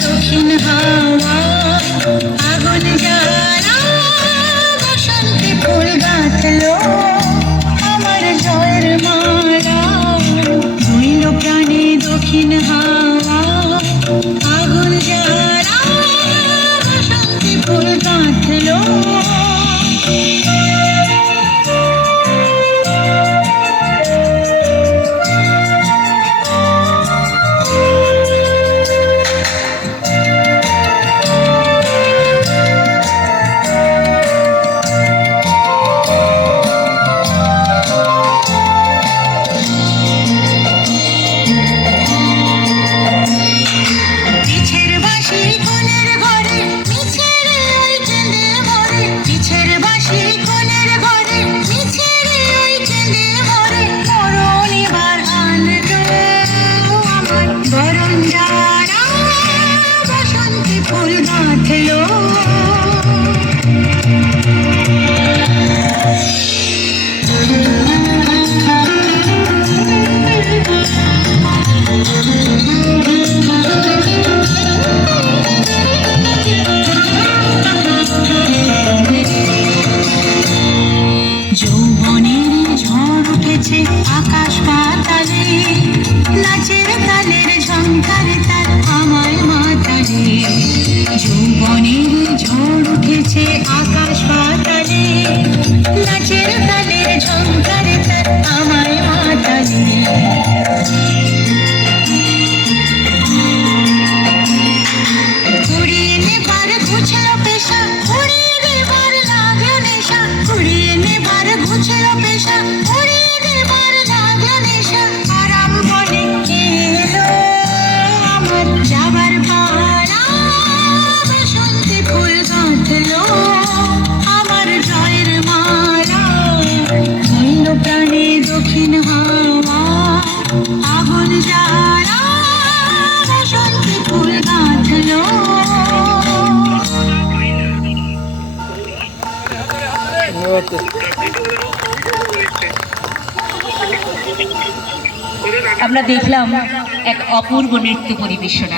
দক্ষিণ হাওয়া আগুন জ্বালা বসন্তে ফুল গাঁথলো আমার জয়ের মালা রইল প্রাণে দক্ষিণ হাওয়া আগুন জ্বালা বসন্তে ফুল গাঁথলো ফুল গাঁথলো যৌবনের ঝড় উঠেছে আকাশ পাতালে নাচের তালের ঝংকার তার আমায় মাতালে যৌবনের ঝড় উঠেছে আকাশ পাতালে নাচের তালের ঝংকার তার আমায় মাতালে উড়িয়ে নেবার ঘুচলো পেশা উড়িয়ে দেবার লাগলো নেশা উড়িয়ে নেবার ঘুচলো পেশা উড়িয়ে দেবার লাগলো নেশা আরাম বলে এলো আমার যাবার পালা বসন্তে ফুল গাঁথলো আমার জয়ের মালা রইল প্রাণে দক্ষিণ হাওয়া আগুন জ্বালা বসন্তে ফুল গাঁথলো আমরা দেখলাম এক অপূর্ব নৃত্য পরিবেশনা।